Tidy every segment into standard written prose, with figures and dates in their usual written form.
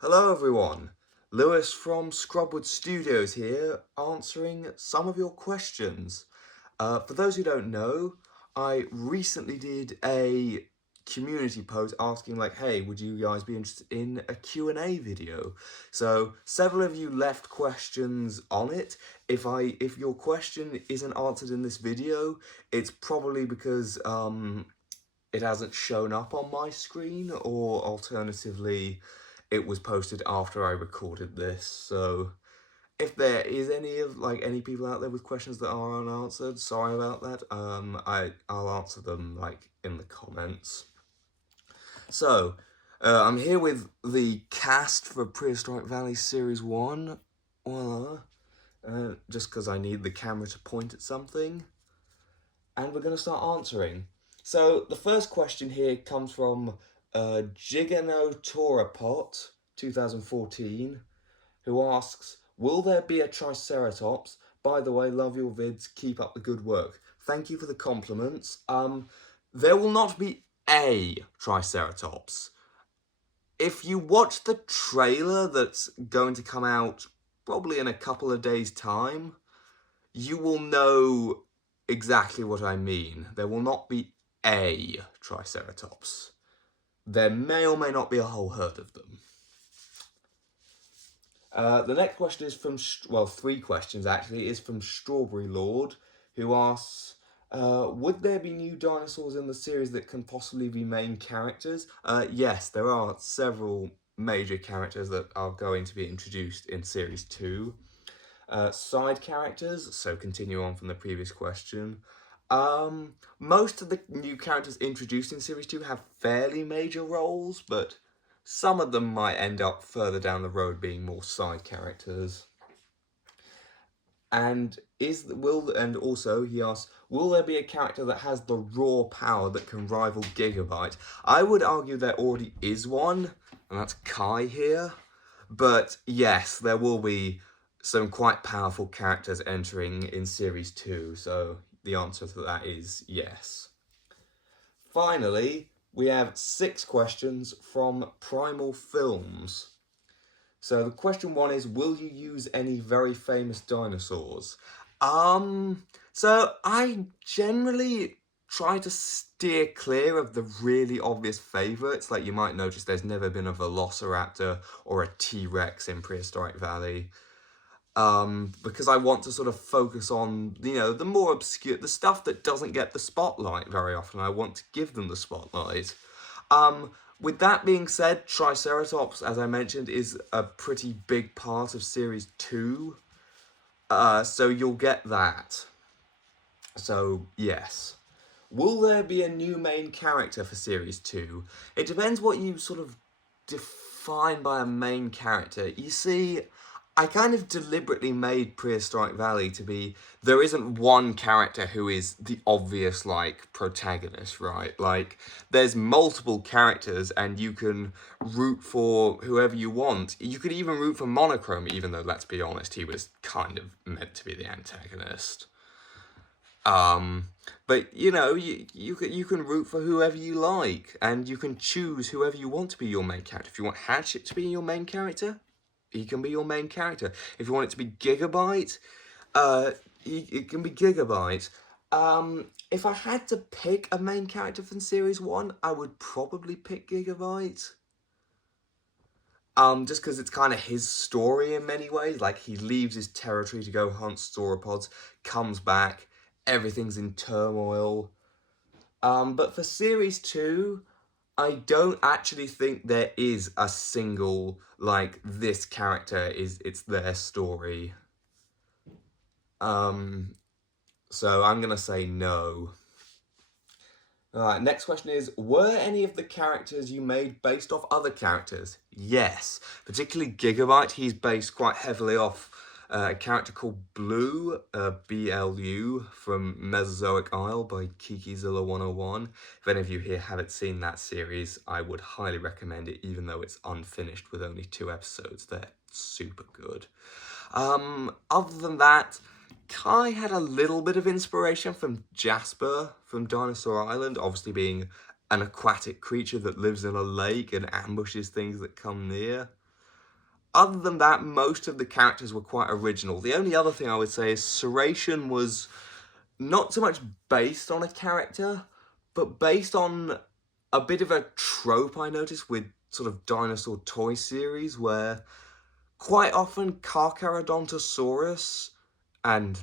Hello everyone, Lewis from Scrubwood Studios here, answering some of your questions. For those who don't know, I recently did a community post asking hey, would you guys be interested in a Q&A video? So several of you left questions on it. If your question isn't answered in this video, it's probably because it hasn't shown up on my screen, or alternatively it was posted after I recorded this. So if there is any people out there with questions that are unanswered, sorry about that. I'll answer them in the comments. So I'm here with the cast for Prehistoric Valley Series 1. Voila. Just because I need the camera to point at something. And we're going to start answering. So the first question here comes from Giganotorapot 2014, who asks, will there be a Triceratops? By the way, love your vids, keep up the good work. Thank you for the compliments. There will not be a Triceratops. If you watch the trailer that's going to come out probably in a couple of days' time, you will know exactly what I mean. There will not be a Triceratops. There may or may not be a whole herd of them. The next question is from, three questions actually, is from Strawberry Lord, who asks, would there be new dinosaurs in the series that can possibly be main characters? Yes, there are several major characters that are going to be introduced in Series 2. Side characters, so continue on from the previous question. Most of the new characters introduced in Series 2 have fairly major roles, but some of them might end up further down the road being more side characters. And also he asks, will there be a character that has the raw power that can rival Gigabyte? I would argue there already is one, and that's Kai here. But yes, there will be some quite powerful characters entering in Series 2, so the answer to that is yes. Finally, we have 6 questions from Primal Films. So the question 1 is, will you use any very famous dinosaurs? So I generally try to steer clear of the really obvious favourites. Like, you might notice there's never been a Velociraptor or a T-Rex in Prehistoric Valley. Because I want to sort of focus on, the more obscure, the stuff that doesn't get the spotlight very often. I want to give them the spotlight. With that being said, Triceratops, as I mentioned, is a pretty big part of Series 2. So you'll get that. So, yes. Will there be a new main character for Series 2? It depends what you sort of define by a main character. You see, I kind of deliberately made Prehistoric Valley to be, there isn't one character who is the obvious, protagonist, right? There's multiple characters and you can root for whoever you want. You could even root for Monochrome, even though, let's be honest, he was kind of meant to be the antagonist. But you can root for whoever you like, and you can choose whoever you want to be your main character. If you want Hatchet to be your main character, he can be your main character. If you want it to be Gigabyte, it can be Gigabyte. If I had to pick a main character from Series 1, I would probably pick Gigabyte. Just because it's kind of his story in many ways. Like, he leaves his territory to go hunt sauropods, comes back, everything's in turmoil. But for Series 2, I don't actually think there is a single, this character it's their story. So I'm gonna say no. Alright, next question is, were any of the characters you made based off other characters? Yes, particularly Gigabyte. He's based quite heavily off a character called Blue, B-L-U, from Mesozoic Isle by Kikizilla 101. If any of you here haven't seen that series, I would highly recommend it, even though it's unfinished with only 2 episodes. They're super good. Other than that, Kai had a little bit of inspiration from Jasper from Dinosaur Island, obviously being an aquatic creature that lives in a lake and ambushes things that come near. other than that, most of the characters were quite original. The only other thing I would say is Serration was not so much based on a character, but based on a bit of a trope I noticed with sort of dinosaur toy series, where quite often Carcharodontosaurus and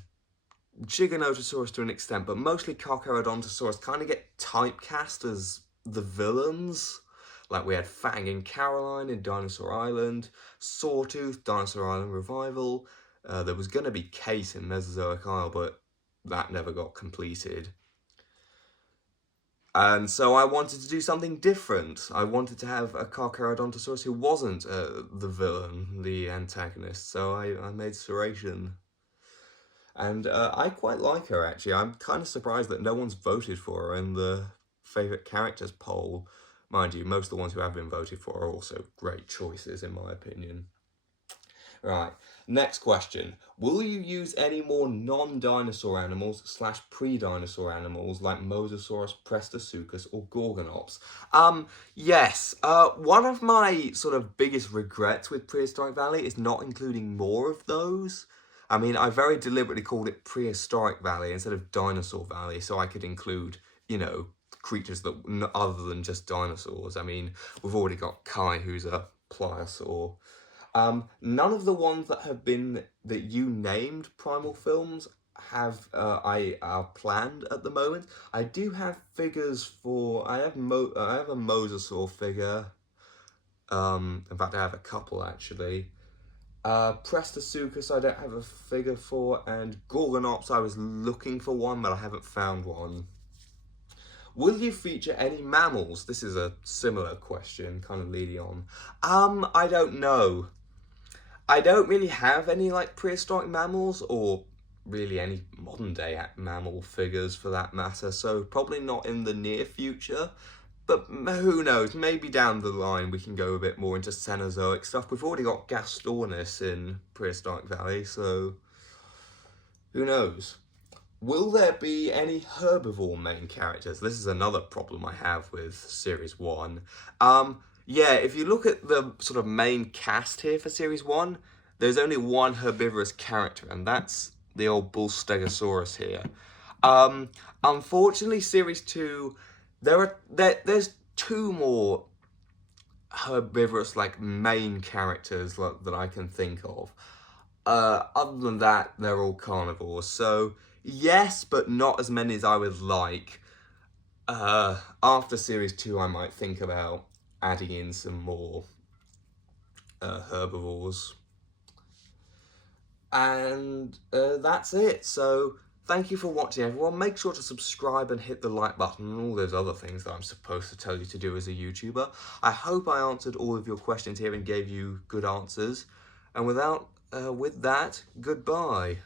Giganotosaurus to an extent, but mostly Carcharodontosaurus kind of get typecast as the villains. Like we had Fang and Caroline in Dinosaur Island, Sawtooth, Dinosaur Island Revival. There was going to be Case in Mesozoic Isle, but that never got completed. And so I wanted to do something different. I wanted to have a Carcharodontosaurus who wasn't the villain, the antagonist. So I made Serration. And I quite like her, actually. I'm kind of surprised that no one's voted for her in the favourite characters poll. Mind you, most of the ones who have been voted for are also great choices, in my opinion. Right, next question. Will you use any more non-dinosaur animals / pre-dinosaur animals like Mosasaurus, Prestosuchus, or Gorgonops? Yes. One of my sort of biggest regrets with Prehistoric Valley is not including more of those. I mean, I very deliberately called it Prehistoric Valley instead of Dinosaur Valley, so I could include, you know, creatures that other than just dinosaurs. I mean, we've already got Kai, who's a pliosaur. None of the ones that you named primal films have are planned at the moment. I do have figures for I have a Mosasaur figure. In fact, I have a couple actually. Prestosuchus I don't have a figure for, and Gorgonops I was looking for one, but I haven't found one. Will you feature any mammals? This is a similar question, kind of leading on. I don't know. I don't really have any like prehistoric mammals or really any modern day mammal figures for that matter, so probably not in the near future. But who knows, maybe down the line we can go a bit more into Cenozoic stuff. We've already got Gastornis in Prehistoric Valley, so who knows. Will there be any herbivore main characters? This is another problem I have with Series 1. Yeah, if you look at the sort of main cast here for Series 1, there's only one herbivorous character, and that's the old Bull Stegosaurus here. Unfortunately, Series 2, there's two more herbivorous, like, main characters that I can think of. Other than that, they're all carnivores, so yes, but not as many as I would like. After Series 2, I might think about adding in some more herbivores. And that's it. So thank you for watching, everyone. Make sure to subscribe and hit the like button and all those other things that I'm supposed to tell you to do as a YouTuber. I hope I answered all of your questions here and gave you good answers. And with that, goodbye.